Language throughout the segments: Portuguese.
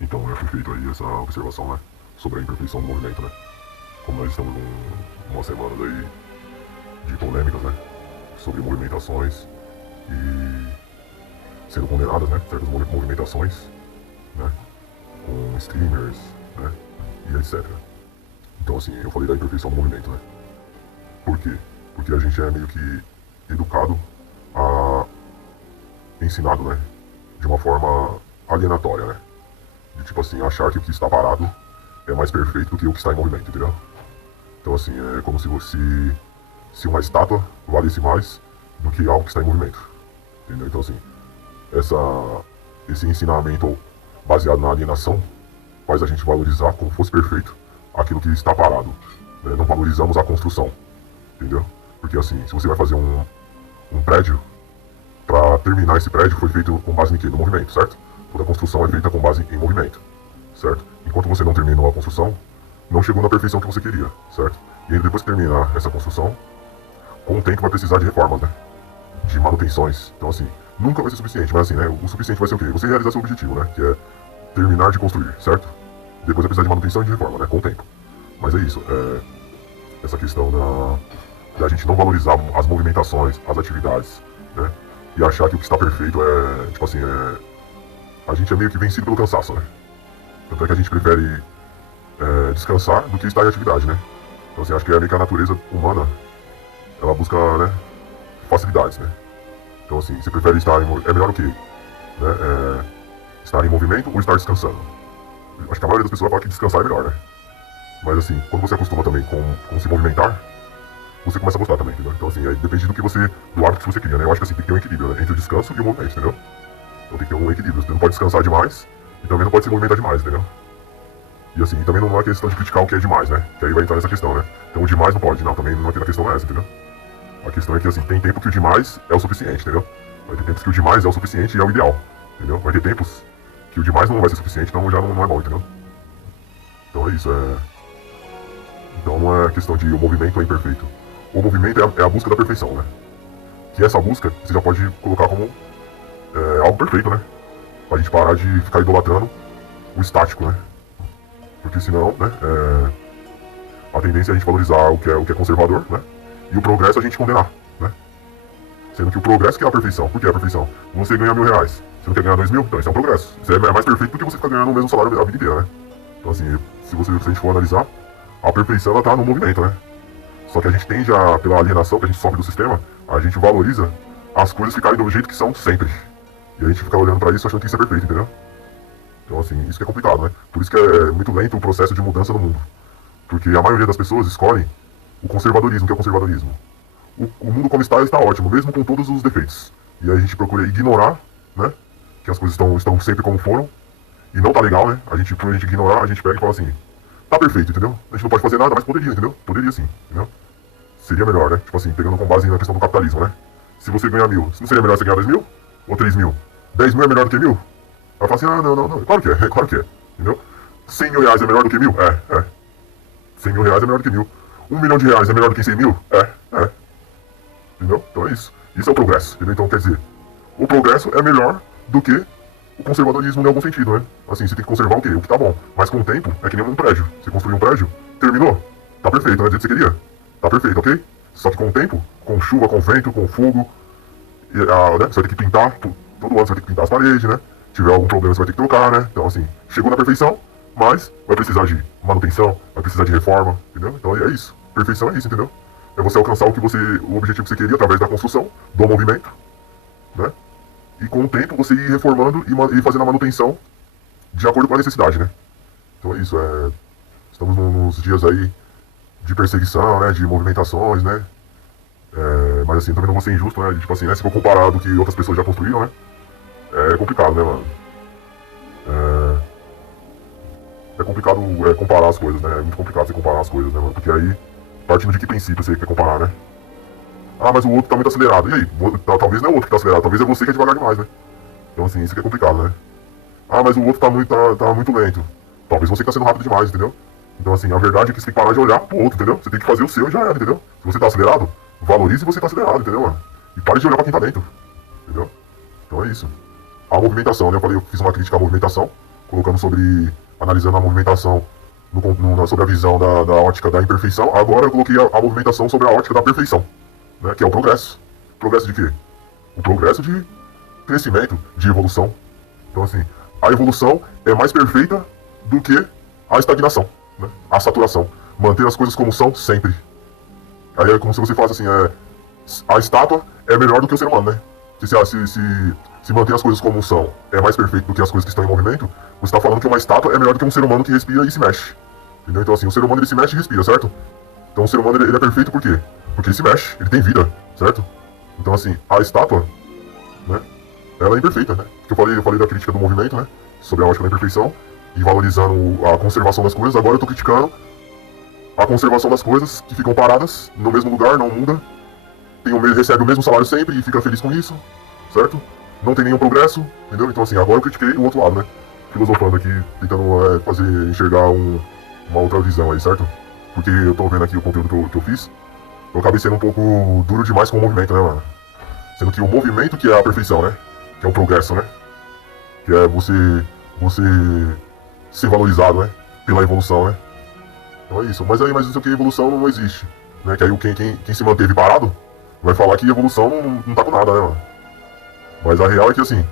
Então, foi feita aí essa observação, né, sobre a imperfeição do movimento, né. Como nós estamos numa semana aí de polêmicas, né, sobre movimentações e sendo condenadas, né, certas movimentações, né, com streamers, né, e etc. Então, assim, eu falei da imperfeição do movimento, né. Por quê? Porque a gente é meio que educado, ensinado, né, de uma forma alienatória, né. De tipo assim, achar que o que está parado é mais perfeito do que o que está em movimento, entendeu? Então, assim, é como se uma estátua valesse mais do que algo que está em movimento, entendeu? Então, assim, esse ensinamento baseado na alienação faz a gente valorizar como fosse perfeito aquilo que está parado, né? Não valorizamos a construção, entendeu? Porque, assim, se você vai fazer um prédio, para terminar esse prédio foi feito com base em quê? No movimento, certo? Toda construção é feita com base em movimento, certo? Enquanto você não terminou a construção, não chegou na perfeição que você queria, certo? E aí, depois que terminar essa construção, com o tempo vai precisar de reformas, né? De manutenções. Então, assim, nunca vai ser suficiente, mas assim, né? O suficiente vai ser o quê? Você realizar seu objetivo, né? Que é terminar de construir, certo? Depois vai precisar de manutenção e de reforma, né? Com o tempo. Mas é isso, essa questão da gente não valorizar as movimentações, as atividades, né? E achar que o que está perfeito é, tipo assim, a gente é meio que vencido pelo cansaço, né? Tanto é que a gente prefere descansar do que estar em atividade, né? Então, assim, acho que é meio que a natureza humana, ela busca, né, facilidades, né? Então, assim, você prefere estar é melhor o quê? Né? Estar em movimento ou estar descansando? Acho que a maioria das pessoas fala que descansar é melhor, né? Mas, assim, quando você acostuma também com se movimentar, você começa a gostar também, entendeu? Então, assim, aí depende do hábito que você cria, né? Eu acho que, assim, tem que ter um equilíbrio, né? Entre o descanso e o movimento, entendeu? Então tem que ter um equilíbrio. Você não pode descansar demais e também não pode se movimentar demais, entendeu? E assim, também não é questão de criticar o que é demais, né? Que aí vai entrar nessa questão, né? Então o demais não pode, não, também não, a questão não é essa, entendeu? A questão é que assim, tem tempo que o demais é o suficiente, entendeu? Vai ter tempos que o demais é o suficiente e é o ideal, entendeu? Vai ter tempos que o demais não vai ser suficiente, então já não é bom, entendeu? Então é isso, então não é questão de o movimento é imperfeito. O movimento é a busca da perfeição, né? Que essa busca você já pode colocar como algo perfeito, né? Pra gente parar de ficar idolatrando o estático, né? Porque senão, né, a tendência é a gente valorizar o que é conservador, né? E o progresso a gente condenar, né? Sendo que o progresso que é a perfeição. Por que é a perfeição? Você ganha R$1.000, você não quer ganhar 2.000? Então isso é um progresso. Isso é mais perfeito do que você ficar ganhando o mesmo salário a vida inteira, né? Então assim, se a gente for analisar, a perfeição ela tá no movimento, né? Só que a gente tende a, pela alienação que a gente sofre do sistema, a gente valoriza as coisas ficarem do jeito que são sempre. E a gente fica olhando pra isso achando que isso é perfeito, entendeu? Então, assim, isso que é complicado, né? Por isso que é muito lento o processo de mudança no mundo. Porque a maioria das pessoas escolhem o conservadorismo, que é o conservadorismo. O mundo como está ótimo, mesmo com todos os defeitos. E aí a gente procura ignorar, né? Que as coisas estão sempre como foram. E não tá legal, né? Por a gente ignorar, a gente pega e fala assim, tá perfeito, entendeu? A gente não pode fazer nada, mas poderia, entendeu? Poderia sim, entendeu? Seria melhor, né? Tipo assim, pegando com base na questão do capitalismo, né? Se você ganhar 1.000, não seria melhor você ganhar 2.000? Ou 3.000? 10.000 é melhor do que 1.000? Ela fala assim, não, claro que é, claro que é, entendeu? R$100.000 é melhor do que 1.000? É. R$100.000 é melhor do que 1.000. R$1.000.000 é melhor do que 100.000? É. Entendeu? Então é isso. Isso é o progresso, entendeu? Então quer dizer, o progresso é melhor do que o conservadorismo em algum sentido, né? Assim, você tem que conservar o quê? O que tá bom. Mas com o tempo, é que nem um prédio. Você construiu um prédio, terminou, tá perfeito, né? Do jeito que você queria. Tá perfeito, ok? Só que com o tempo, com chuva, com vento, com fogo, né? Você vai ter que pintar, todo ano você vai ter que pintar as paredes, né? Se tiver algum problema, você vai ter que trocar, né? Então, assim, chegou na perfeição, mas vai precisar de manutenção, vai precisar de reforma, entendeu? Então é isso. Perfeição é isso, entendeu? É você alcançar o objetivo que você queria através da construção, do movimento, né? E com o tempo você ir reformando e fazendo a manutenção de acordo com a necessidade, né? Então é isso, estamos nos dias aí de perseguição, né? De movimentações, né? Mas assim, também não vou ser injusto, né? Tipo assim, né? Se for comparado do que outras pessoas já construíram, né? É complicado, né, mano? É complicado comparar as coisas, né? É muito complicado você comparar as coisas, né, mano? Porque aí, partindo de que princípio você quer comparar, né? Ah, mas o outro tá muito acelerado. E aí? Talvez não é o outro que tá acelerado, talvez é você que é devagar demais, né? Então, assim, isso que é complicado, né? Ah, mas o outro tá muito lento. Talvez você que tá sendo rápido demais, entendeu? Então, assim, a verdade é que você tem que parar de olhar pro outro, entendeu? Você tem que fazer o seu e já era, entendeu? Se você tá acelerado, valorize você tá acelerado, entendeu, mano? E pare de olhar pra quem tá dentro, entendeu? Então é isso. A movimentação, né? Eu fiz uma crítica à movimentação colocando sobre, analisando a movimentação sobre a visão da ótica da imperfeição. Agora eu coloquei a movimentação sobre a ótica da perfeição, né, que é o progresso. Progresso de quê? O progresso de crescimento, de evolução. Então assim, a evolução é mais perfeita do que a estagnação, né, a saturação. Manter as coisas como são sempre. Aí é como se você falasse assim, a estátua é melhor do que o ser humano, né? Se manter as coisas como são é mais perfeito do que as coisas que estão em movimento, você está falando que uma estátua é melhor do que um ser humano que respira e se mexe. Entendeu? Então assim, o ser humano ele se mexe e respira, certo? Então o ser humano ele é perfeito por quê? Porque ele se mexe, ele tem vida, certo? Então assim, a estátua, né, ela é imperfeita, né? Porque eu falei da crítica do movimento, né? Sobre a ótica da imperfeição e valorizando a conservação das coisas. Agora eu estou criticando a conservação das coisas que ficam paradas no mesmo lugar, não muda, recebe o mesmo salário sempre e fica feliz com isso, certo? Não tem nenhum progresso, entendeu? Então assim, agora eu critiquei o outro lado, né? Filosofando aqui, tentando fazer enxergar uma outra visão aí, certo? Porque eu tô vendo aqui o conteúdo que eu fiz, eu acabei sendo um pouco duro demais com o movimento, né, mano? Sendo que o movimento que é a perfeição, né? Que é o progresso, né? Que é você ser valorizado, né? Pela evolução, né? Então é isso. Mas isso que a evolução não existe, né? Que aí quem se manteve parado vai falar que a evolução não tá com nada, né, mano? Mas a real é que, assim,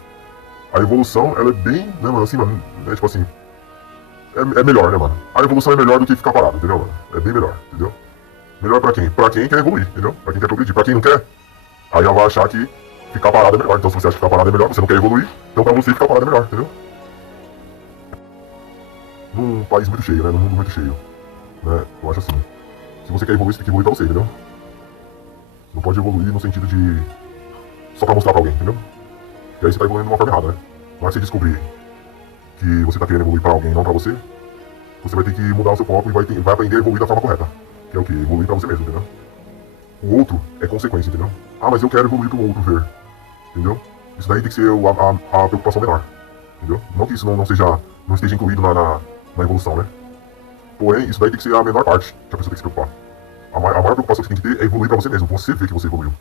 a evolução, ela é bem, né, mano, assim, mano, é tipo assim, é melhor, né, mano? A evolução é melhor do que ficar parado, entendeu, mano? É bem melhor, entendeu? Melhor pra quem? Pra quem quer evoluir, entendeu? Pra quem quer progredir. Pra quem não quer, aí ela vai achar que ficar parado é melhor. Então se você acha que ficar parado é melhor, você não quer evoluir, então pra você ficar parado é melhor, entendeu? Num país muito cheio, né? Num mundo muito cheio, né? Eu acho assim, se você quer evoluir, você tem que evoluir pra você, entendeu? Não pode evoluir no sentido de só pra mostrar pra alguém, entendeu? E aí você tá evoluindo de uma forma errada, né? Na hora que você descobrir que você tá querendo evoluir pra alguém, não pra você, você vai ter que mudar o seu foco e vai aprender a evoluir da forma correta. Que é o quê? Evoluir pra você mesmo, entendeu? O outro é consequência, entendeu? Ah, mas eu quero evoluir pro outro ver, entendeu? Isso daí tem que ser a preocupação menor, entendeu? Não que isso não esteja incluído na evolução, né? Porém, isso daí tem que ser a menor parte que a pessoa tem que se preocupar. A maior preocupação que você tem que ter é evoluir pra você mesmo, você ver que você evoluiu,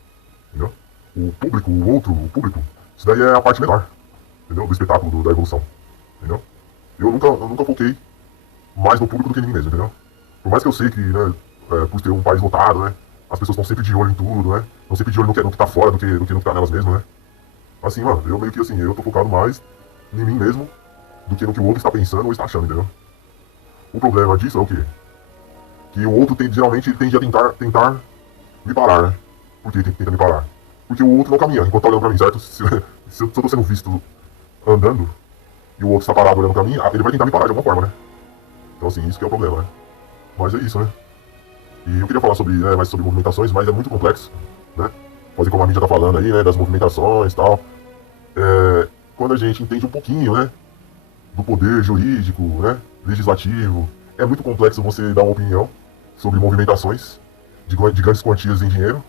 entendeu? O público, isso daí é a parte menor, entendeu? Do espetáculo, da evolução, entendeu? Eu nunca foquei mais no público do que em mim mesmo, entendeu? Por mais que eu sei que, né, por ter um país lotado, né, as pessoas estão sempre de olho em tudo, né? Estão sempre de olho no que tá fora do que no que tá nelas mesmo, né? Assim, mano, eu meio que assim, eu tô focado mais em mim mesmo do que no que o outro está pensando ou está achando, entendeu? O problema disso é o quê? Que o outro geralmente ele tende a tentar me parar, né? Por que tenta me parar? Porque o outro não caminha enquanto tá olhando pra mim, certo? Se eu tô sendo visto andando e o outro está parado olhando pra mim, ele vai tentar me parar de alguma forma, né? Então assim, isso que é o problema, né? Mas é isso, né? E eu queria falar mais sobre movimentações, mas é muito complexo, né? Fazer como a mídia tá falando aí, né? Das movimentações e tal. Quando a gente entende um pouquinho, né? Do poder jurídico, né? Legislativo, é muito complexo você dar uma opinião sobre movimentações de grandes quantias em dinheiro.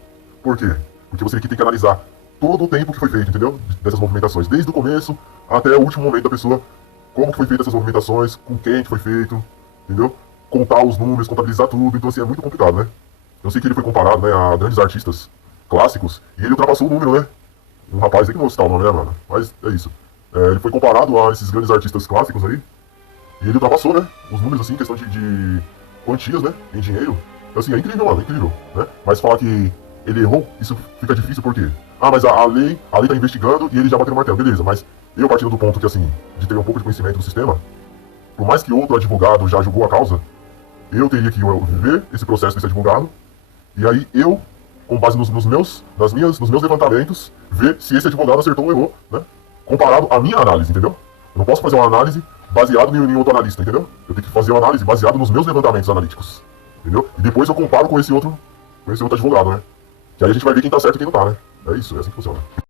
Por quê? Porque você tem que analisar todo o tempo que foi feito, entendeu? Dessas movimentações, desde o começo até o último momento da pessoa, como que foi feita essas movimentações, com quem que foi feito, entendeu? Contar os números, contabilizar tudo, então assim, é muito complicado, né? Eu sei que ele foi comparado, né, a grandes artistas clássicos, e ele ultrapassou o número, né? Um rapaz aí que não vou citar o nome, né, mano? Mas é isso. Ele foi comparado a esses grandes artistas clássicos aí, e ele ultrapassou, né? Os números, assim, questão de quantias, né? Em dinheiro. Então, assim, é incrível, mano, é incrível, né? Mas falar que ele errou, isso fica difícil por quê? Ah, mas a lei tá investigando e ele já bateu no martelo, beleza, mas eu partindo do ponto que, assim, de ter um pouco de conhecimento do sistema, por mais que outro advogado já julgou a causa, eu teria que ver esse processo desse advogado, e aí eu, com base nos meus levantamentos, ver se esse advogado acertou ou errou, né? Comparado à minha análise, entendeu? Eu não posso fazer uma análise baseado em outro analista, entendeu? Eu tenho que fazer uma análise baseada nos meus levantamentos analíticos, entendeu? E depois eu comparo com esse outro advogado, né? Que aí a gente vai ver quem tá certo e quem não tá, né? É isso, é assim que funciona.